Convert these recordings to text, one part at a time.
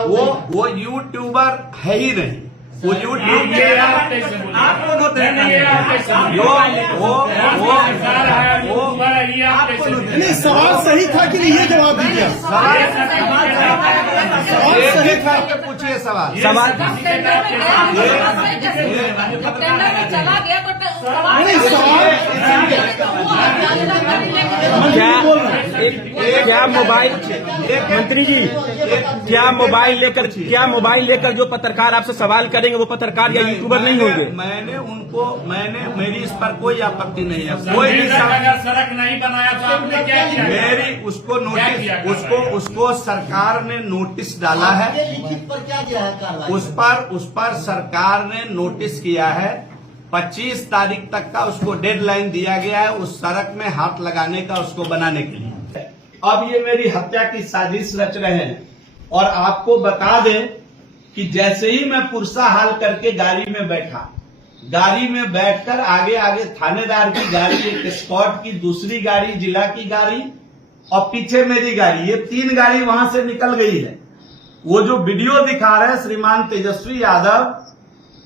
वो यूट्यूबर है ही नहीं, वो यूट्यूब के नहीं, सवाल सही था कि नहीं, ये जवाब दीजिए। सवाल सही था, पूछिए सवाल। चला गया तो नहीं, सवाल क्या मोबाइल मंत्री जी क्या मोबाइल लेकर जो पत्रकार आपसे सवाल करेंगे वो पत्रकार या यूट्यूबर नहीं होंगे? मैंने मेरी इस पर कोई आपत्ति नहीं है, कोई भी सड़क नहीं बनाया तो आपने क्या किया? मेरी उसको नोटिस उसको सरकार ने नोटिस डाला है, उस पर सरकार ने नोटिस किया है, 25 तारीख तक का उसको डेडलाइन दिया गया है उस सड़क में हाथ लगाने का, उसको बनाने के लिए। अब ये मेरी हत्या की साजिश रच रहे हैं। और आपको बता दें कि जैसे ही मैं पुरसा हाल करके गाड़ी में बैठा, गाड़ी में बैठकर आगे आगे थानेदार की गाड़ी, एक स्कॉट की दूसरी गाड़ी, जिला की गाड़ी और पीछे मेरी गाड़ी, ये 3 गाड़ी वहां से निकल गई है। वो जो वीडियो दिखा रहे हैं श्रीमान तेजस्वी यादव,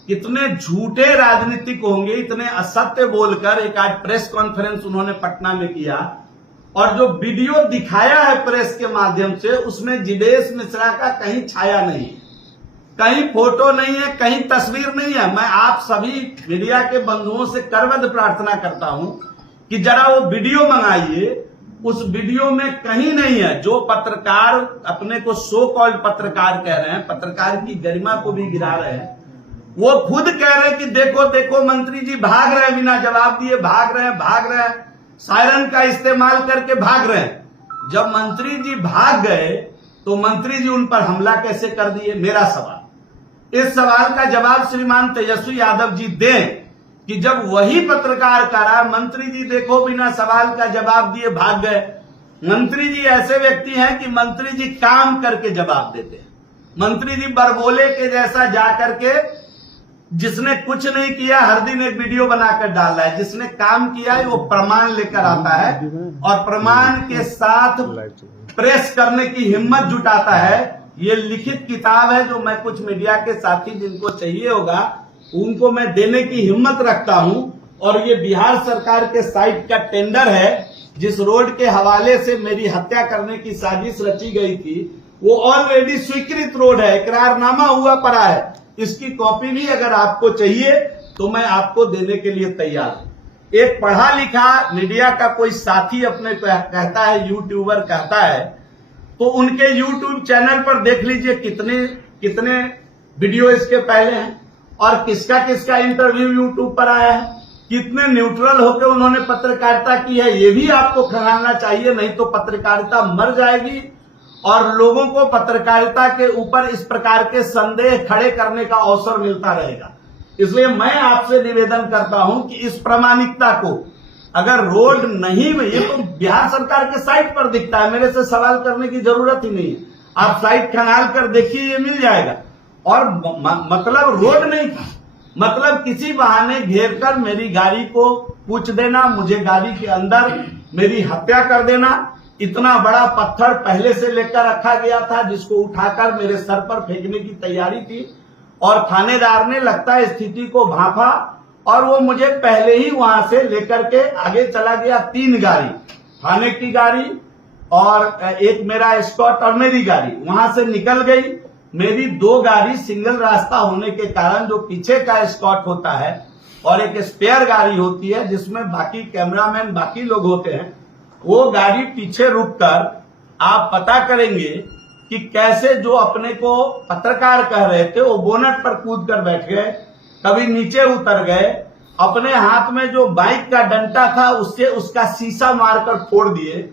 कितने झूठे राजनीतिक होंगे, इतने असत्य बोलकर एक आज प्रेस कॉन्फ्रेंस उन्होंने पटना में किया और जो वीडियो दिखाया है प्रेस के माध्यम से, उसमें जिवेश मिश्रा का कहीं छाया नहीं, कहीं फोटो नहीं है, कहीं तस्वीर नहीं है। मैं आप सभी मीडिया के बंधुओं से करबद्ध प्रार्थना करता हूं कि जरा वो वीडियो मंगाइए, उस वीडियो में कहीं नहीं है। जो पत्रकार अपने को सो कॉल्ड पत्रकार कह रहे हैं, पत्रकार की गरिमा को भी गिरा रहे हैं, वो खुद कह रहे हैं कि देखो देखो मंत्री जी भाग रहे हैं, बिना जवाब दिए भाग रहे हैं, सायरन का इस्तेमाल करके भाग रहे हैं। जब मंत्री जी भाग गए तो मंत्री जी उन पर हमला कैसे कर दिए? मेरा सवाल, इस सवाल का जवाब श्रीमान तेजस्वी यादव जी दें कि जब वही पत्रकार करा, मंत्री जी देखो बिना सवाल का जवाब दिए भाग गए। मंत्री जी ऐसे व्यक्ति हैं कि मंत्री जी काम करके जवाब देते हैं। मंत्री जी बरबोले के जैसा जाकर के, जिसने कुछ नहीं किया हर दिन एक वीडियो बनाकर डाल रहा है, जिसने काम किया है वो प्रमाण लेकर आता है और प्रमाण के साथ प्रेस करने की हिम्मत जुटाता है। ये लिखित किताब है जो मैं कुछ मीडिया के साथी जिनको चाहिए होगा उनको मैं देने की हिम्मत रखता हूं। और ये बिहार सरकार के साइट का टेंडर है, जिस रोड के हवाले से मेरी हत्या करने की साजिश रची गई थी, वो ऑलरेडी स्वीकृत रोड है, इकरारनामा हुआ पड़ा है। इसकी कॉपी भी अगर आपको चाहिए तो मैं आपको देने के लिए तैयार हूं। एक पढ़ा लिखा मीडिया का कोई साथी अपने कहता है, यूट्यूबर कहता है, तो उनके यूट्यूब चैनल पर देख लीजिए कितने वीडियो इसके पहले हैं और किसका इंटरव्यू यूट्यूब पर आया है, कितने न्यूट्रल होकर उन्होंने पत्रकारिता की है। ये भी आपको खंगालना चाहिए, नहीं तो पत्रकारिता मर जाएगी और लोगों को पत्रकारिता के ऊपर इस प्रकार के संदेह खड़े करने का अवसर मिलता रहेगा। इसलिए मैं आपसे निवेदन करता हूं कि इस प्रामाणिकता को, अगर रोड नहीं, ये तो बिहार सरकार के साइट पर दिखता है, मेरे से सवाल करने की जरूरत ही नहीं है। आप साइट खंगाल कर देखिए, ये मिल जाएगा। और मतलब रोड नहीं था, मतलब किसी बहाने घेर कर मेरी गाड़ी को पूछ देना, मुझे गाड़ी के अंदर मेरी हत्या कर देना। इतना बड़ा पत्थर पहले से लेकर रखा गया था जिसको उठाकर मेरे सर पर फेंकने की तैयारी थी और थानेदार ने लगता है स्थिति को भांपा और वो मुझे पहले ही वहां से लेकर के आगे चला गया। 3 गाड़ी, थाने की गाड़ी और एक मेरा स्कॉट और मेरी गाड़ी वहां से निकल गई। मेरी 2 गाड़ी सिंगल रास्ता होने के कारण, जो पीछे का स्कॉट होता है और एक स्पेयर गाड़ी होती है जिसमें बाकी कैमरामैन बाकी लोग होते हैं, वो गाड़ी पीछे रुककर आप पता करेंगे कि कैसे जो अपने को पत्रकार कह रहे थे वो बोनट पर कूद कर बैठ गए, कभी नीचे उतर गए, अपने हाथ में जो बाइक का डंडा था उससे उसका शीशा मारकर फोड़ दिए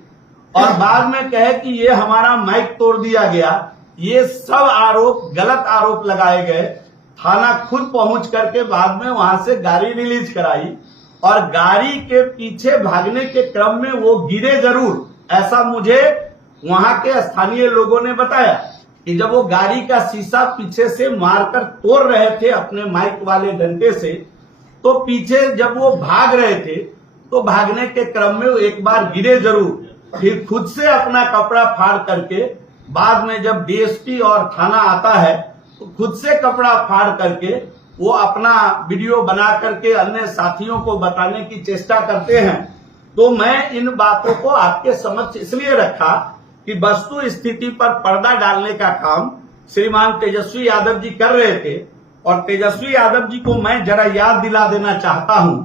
और बाद में कहे कि ये हमारा माइक तोड़ दिया गया। ये सब आरोप, गलत आरोप लगाए गए। थाना खुद पहुंच करके बाद में वहां से गाड़ी रिलीज कराई और गाड़ी के पीछे भागने के क्रम में वो गिरे जरूर, ऐसा मुझे वहां के स्थानीय लोगों ने बताया कि जब वो गाड़ी का शीशा पीछे से मारकर तोड़ रहे थे अपने माइक वाले डंडे से, तो पीछे जब वो भाग रहे थे तो भागने के क्रम में वो एक बार गिरे जरूर, फिर खुद से अपना कपड़ा फाड़ करके बाद में जब डीएसपी और थाना आता है तो खुद से कपड़ा फाड़ करके वो अपना वीडियो बना करके अन्य साथियों को बताने की चेष्टा करते हैं। तो मैं इन बातों को आपके समक्ष इसलिए रखा कि वस्तु स्थिति पर पर्दा डालने का काम श्रीमान तेजस्वी यादव जी कर रहे थे। और तेजस्वी यादव जी को मैं जरा याद दिला देना चाहता हूं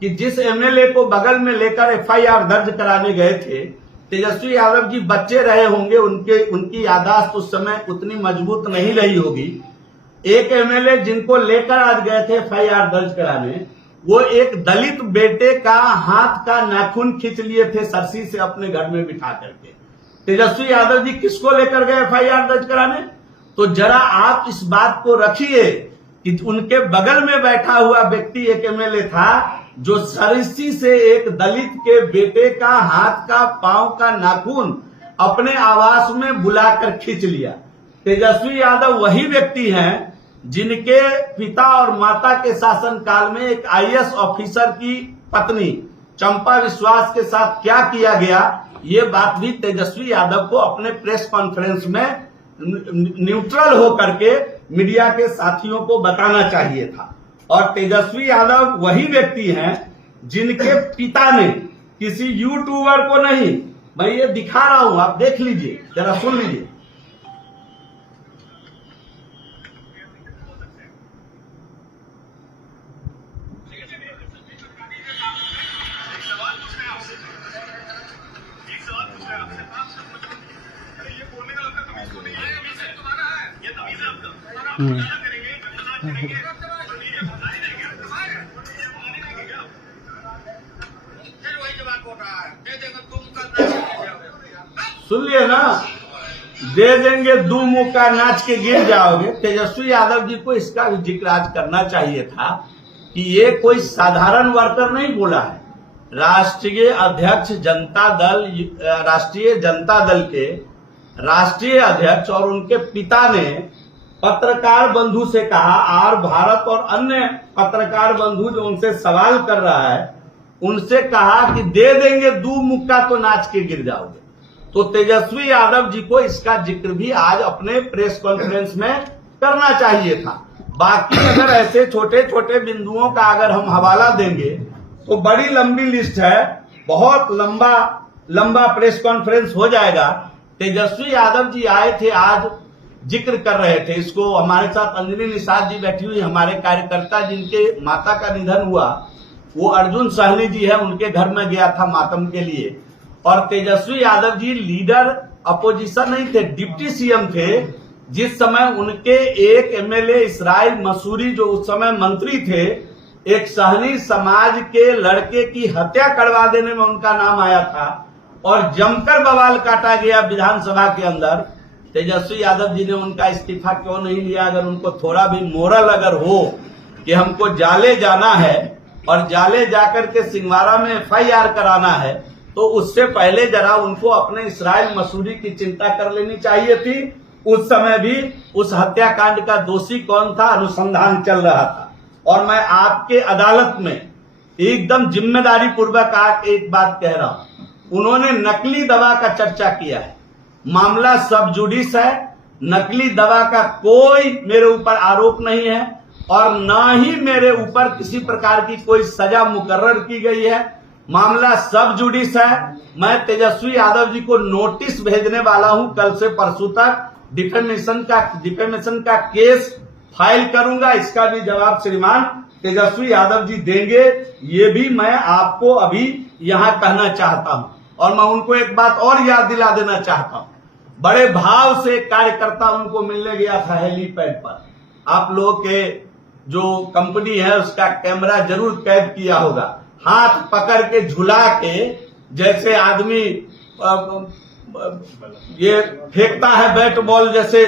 कि जिस एमएलए को बगल में लेकर एफआईआर दर्ज कराने गए थे, तेजस्वी यादव जी बच्चे रहे होंगे, उनकी याददाश्त उस समय उतनी मजबूत नहीं रही होगी। एक एमएलए जिनको लेकर आज गए थे एफआईआर दर्ज कराने, वो एक दलित बेटे का हाथ का नाखून खींच लिए थे सरसी से अपने घर में बिठा करके। तेजस्वी यादव जी किसको लेकर गए एफआईआर दर्ज कराने? तो जरा आप इस बात को रखिए कि उनके बगल में बैठा हुआ व्यक्ति एक एमएलए था जो सरसी से एक दलित के बेटे का हाथ का पांव का नाखून अपने आवास में बुलाकर खींच लिया। तेजस्वी यादव वही व्यक्ति हैं जिनके पिता और माता के शासन काल में एक आईएएस ऑफिसर की पत्नी चंपा विश्वास के साथ क्या किया गया, ये बात भी तेजस्वी यादव को अपने प्रेस कॉन्फ्रेंस में न्यूट्रल होकर के मीडिया के साथियों को बताना चाहिए था। और तेजस्वी यादव वही व्यक्ति हैं जिनके पिता ने किसी यूट्यूबर को नहीं, मैं ये दिखा रहा हूं, आप देख लीजिए, जरा सुन लीजिए। सुन लिए ना, दे देंगे दू मुक्का नाच के गिर जाओगे। तेजस्वी यादव जी को इसका भी जिक्र आज करना चाहिए था कि ये कोई साधारण वर्कर नहीं बोला है। राष्ट्रीय अध्यक्ष जनता दल, राष्ट्रीय जनता दल के राष्ट्रीय अध्यक्ष और उनके पिता ने पत्रकार बंधु से कहा, और भारत और अन्य पत्रकार बंधु जो उनसे सवाल कर रहा है उनसे कहा कि दे देंगे दू मुक्का तो नाच के गिर जाओगे। तो तेजस्वी यादव जी को इसका जिक्र भी आज अपने प्रेस कॉन्फ्रेंस में करना चाहिए था। बाकी अगर ऐसे छोटे छोटे बिंदुओं का अगर हम हवाला देंगे तो बड़ी लंबी लिस्ट है, बहुत लंबा प्रेस कॉन्फ्रेंस हो जाएगा। तेजस्वी यादव जी आए थे, आज जिक्र कर रहे थे इसको। हमारे साथ अंजलि निषाद जी बैठी हुई, हमारे कार्यकर्ता जिनके माता का निधन हुआ, वो अर्जुन सहनी जी है, उनके घर में गया था मातम के लिए। और तेजस्वी यादव जी लीडर अपोजिशन नहीं थे, डिप्टी सीएम थे। जिस समय उनके एक एमएलए इसराइल मसूरी जो उस समय मंत्री थे, एक सहनी समाज के लड़के की हत्या करवा देने में उनका नाम आया था और जमकर बवाल काटा गया विधानसभा के अंदर। तेजस्वी यादव जी ने उनका इस्तीफा क्यों नहीं लिया? अगर उनको थोड़ा भी मोरल अगर हो कि हमको जाले जाना है और जाले जाकर के सिंगवाड़ा में एफआईआर कराना है, तो उससे पहले जरा उनको अपने इसराइल मसूरी की चिंता कर लेनी चाहिए थी। उस समय भी उस हत्याकांड का दोषी कौन था, अनुसंधान चल रहा था। और मैं आपके अदालत में एकदम जिम्मेदारी पूर्वक एक बात कह रहा हूं, उन्होंने नकली दवा का चर्चा किया है। मामला सब जुडिस है, नकली दवा का कोई मेरे ऊपर आरोप नहीं है और न ही मेरे ऊपर किसी प्रकार की कोई सजा मुकर्रर की गई है। मामला सब जुडिस है। मैं तेजस्वी यादव जी को नोटिस भेजने वाला हूं, कल से परसों तक डिफेमेशन का केस फाइल करूंगा। इसका भी जवाब श्रीमान तेजस्वी यादव जी देंगे, ये भी मैं आपको अभी यहां कहना चाहता हूं। और मैं उनको एक बात और याद दिला देना चाहता हूं, बड़े भाव से कार्यकर्ता उनको मिलने गया था हेलीपैड पर। आप लोगों के जो कंपनी है उसका कैमरा जरूर कैद किया होगा। हाथ पकड़ के झुला के, जैसे आदमी ये फेंकता है बैट बॉल जैसे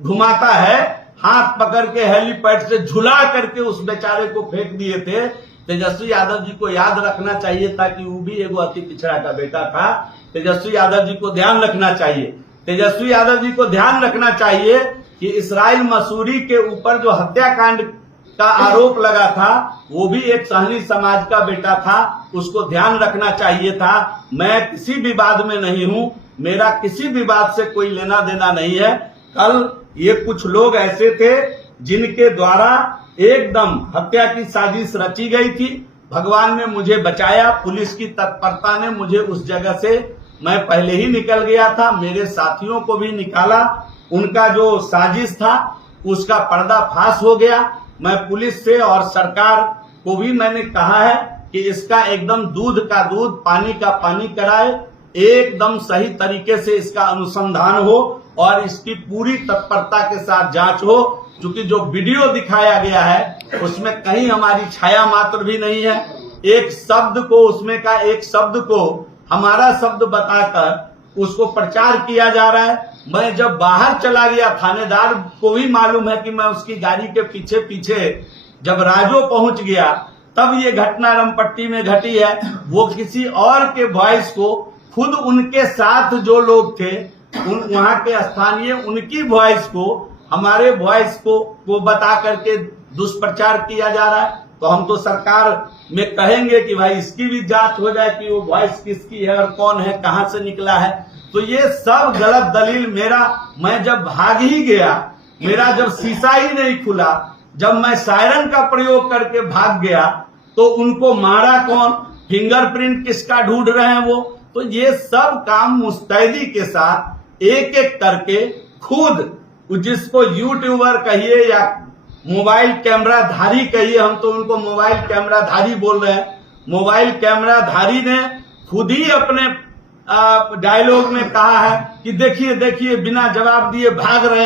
घुमाता है, हाथ पकड़ के हेलीपैड से झुला करके उस बेचारे को फेंक दिए थे। तेजस्वी यादव जी को याद रखना चाहिए था कि वो भी एगो अति पिछड़ा का बेटा था। तेजस्वी यादव जी को ध्यान रखना चाहिए। तेजस्वी यादव जी को ध्यान रखना चाहिए कि इसराइल मसूरी के ऊपर जो हत्याकांड का आरोप लगा था वो भी एक सहनी समाज का बेटा था, उसको ध्यान रखना चाहिए था। मैं किसी विवाद में नहीं हूं, मेरा किसी भी बात से कोई लेना देना नहीं है। कल ये कुछ लोग ऐसे थे जिनके द्वारा एकदम हत्या की साजिश रची गई थी। भगवान ने मुझे बचाया, पुलिस की तत्परता ने मुझे उस जगह से, मैं पहले ही निकल गया था, मेरे साथियों को भी निकाला। उनका जो साजिश था उसका पर्दाफाश हो गया। मैं पुलिस से और सरकार को भी मैंने कहा है कि इसका एकदम दूध का दूध, पानी का पानी कराए, एकदम सही तरीके से इसका अनुसंधान हो और इसकी पूरी तत्परता के साथ जांच हो। क्योंकि जो वीडियो दिखाया गया है उसमें कहीं हमारी छाया मात्र भी नहीं है। एक शब्द को, उसमें का एक शब्द को हमारा शब्द बताकर उसको प्रचार किया जा रहा है। मैं जब बाहर चला गया, थानेदार को भी मालूम है कि मैं उसकी गाड़ी के पीछे पीछे जब राजो पहुंच गया तब ये घटना रमपट्टी में घटी है। वो किसी और के वॉइस को, खुद उनके साथ जो लोग थे वहां के स्थानीय, उनकी वॉइस को, हमारे वॉइस को बता करके दुष्प्रचार किया जा रहा है। तो हम तो सरकार में कहेंगे कि भाई इसकी भी जांच हो जाए कि वो वॉइस किसकी है और कौन है, कहां से निकला है। तो ये सब गलत दलील। मैं जब भाग ही गया, मेरा जब शीशा ही नहीं खुला, जब मैं सायरन का प्रयोग करके भाग गया तो उनको मारा कौन, फिंगरप्रिंट किसका ढूंढ रहे हैं वो। तो ये सब काम मुस्तैदी के साथ एक एक करके खुद, जिसको यूट्यूबर कहिए या मोबाइल कैमरा धारी कहिए, हम तो उनको मोबाइल कैमरा धारी बोल रहे हैं। मोबाइल कैमरा धारी ने खुद ही अपने डायलॉग में कहा है कि देखिए देखिए, बिना जवाब दिए भाग रहे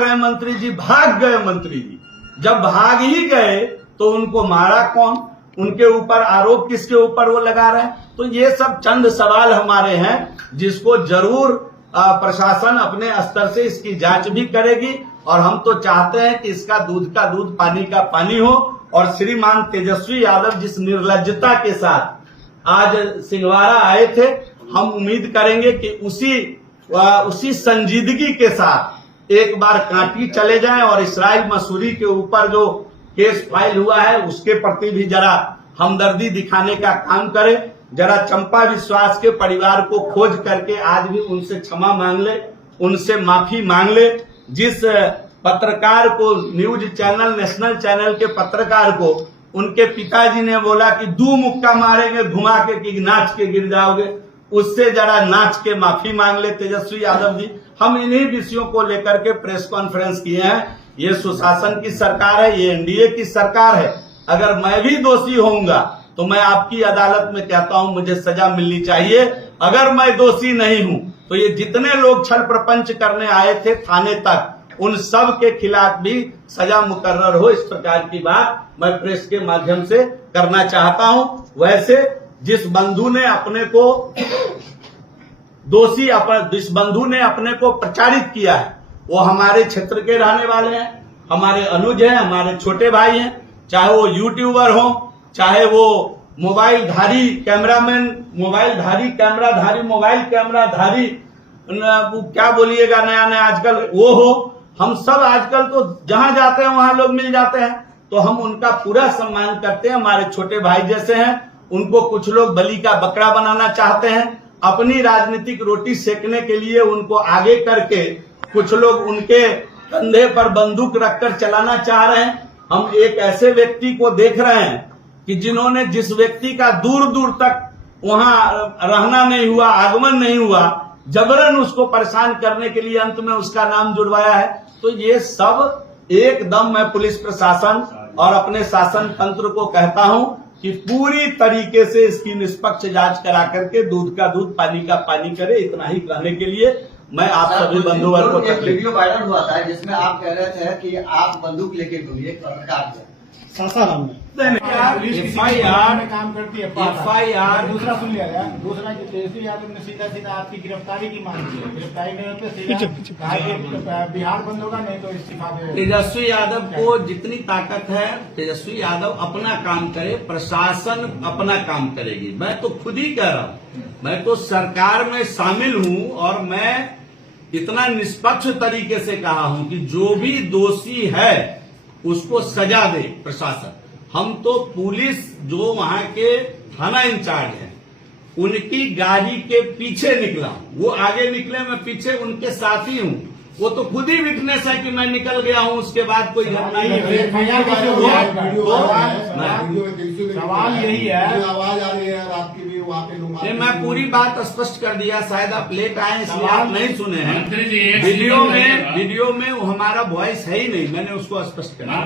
हैं मंत्री जी, भाग गए मंत्री जी। जब भाग ही गए तो उनको मारा कौन, उनके ऊपर आरोप किसके ऊपर वो लगा रहे हैं। तो ये सब चंद सवाल हमारे हैं जिसको जरूर प्रशासन अपने स्तर से इसकी जांच भी करेगी। और हम तो चाहते हैं कि इसका दूध का दूध, पानी का पानी हो। और श्रीमान तेजस्वी यादव जिस निर्लज्जता के साथ आज सिंहवाड़ा आए थे, हम उम्मीद करेंगे कि उसी संजीदगी के साथ एक बार कांटी चले जाएं और इसराइल मसूरी के ऊपर जो केस फाइल हुआ है उसके प्रति भी जरा हमदर्दी दिखाने का काम करें। जरा चंपा विश्वास के परिवार को खोज करके आज भी उनसे क्षमा मांग ले, उनसे माफी मांग ले। जिस पत्रकार को, न्यूज चैनल, नेशनल चैनल के पत्रकार को उनके पिताजी ने बोला कि 2 मुक्का मारेंगे घुमा के कि नाच के गिर जाओगे, उससे जरा नाच के माफी मांग ले तेजस्वी यादव जी। हम इन्हीं विषयों को लेकर के प्रेस कॉन्फ्रेंस किए हैं। ये सुशासन की सरकार है, ये एनडीए की सरकार है। अगर मैं भी दोषी होऊंगा तो मैं आपकी अदालत में कहता हूं मुझे सजा मिलनी चाहिए। अगर मैं दोषी नहीं हूं तो ये जितने लोग छल प्रपंच करने आए थे थाने तक, उन सब के खिलाफ भी सजा मुकर्रर हो, इस प्रकार की बात मैं प्रेस के माध्यम से करना चाहता हूं। वैसे जिस बंधु ने अपने को प्रचारित किया है वो हमारे क्षेत्र के रहने वाले हैं, हमारे अनुज हैं, हमारे छोटे भाई हैं। चाहे वो यूट्यूबर हो, चाहे वो मोबाइल कैमरा धारी, क्या बोलिएगा, नया आजकल वो हो। हम सब आजकल तो जहां जाते हैं वहां लोग मिल जाते हैं, तो हम उनका पूरा सम्मान करते हैं। हमारे छोटे भाई जैसे हैं। उनको कुछ लोग बलि का बकरा बनाना चाहते हैं, अपनी राजनीतिक रोटी सेकने के लिए उनको आगे करके कुछ लोग उनके कंधे पर बंदूक रखकर चलाना चाह रहे हैं। हम एक ऐसे व्यक्ति को देख रहे हैं कि जिन्होंने, जिस व्यक्ति का दूर दूर तक वहां रहना नहीं हुआ, आगमन नहीं हुआ, जबरन उसको परेशान करने के लिए अंत में उसका नाम जुड़वाया है। तो ये सब एकदम मैं पुलिस प्रशासन और अपने शासन तंत्र को कहता हूं कि पूरी तरीके से इसकी निष्पक्ष जांच करा करके दूध का दूध, पानी का पानी करे। इतना ही कहने के लिए मैं आप सभी बंधुवर्ग को, एक वीडियो वायरल हुआ था जिसमें आप कह रहे थे कि आप बंदूक लेके घूमिए पत्रकार से। सासाराम में काम करती है। FIR दूसरा सुन लिया गया। दूसरा कि तेजस्वी यादव ने सीधा आपकी गिरफ्तारी की मांग की है। गिरफ्तारी नहीं होते सीधा कहा कि बिहार बंद होगा, नहीं तो इस्तीफा दे। तेजस्वी यादव को जितनी ताकत है, तेजस्वी यादव अपना काम करे, प्रशासन अपना काम करेगी। मैं तो खुद ही कह रहा हूं, मैं तो सरकार में शामिल हूं और मैं इतना निष्पक्ष तरीके से कहा हूं कि जो भी दोषी है उसको सजा दे प्रशासन। हम तो पुलिस, जो वहां के थाना इंचार्ज है, उनकी गाड़ी के पीछे निकला हूं। वो आगे निकले, मैं पीछे उनके साथ ही हूं। वो तो खुद ही विटनेस है कि मैं निकल गया हूं, उसके बाद कोई घटना नहीं हुई। सवाल यही है, आवाज आ रही है रात की भी वहाँ पे लोग ये मैं पूरी बात स्पष्ट कर दिया, शायद आप लेट आए इसलिए आप नहीं सुने हैं। मंत्री जी, एक वीडियो चीज में वो हमारा वॉइस है ही नहीं, मैंने उसको स्पष्ट कर दिया।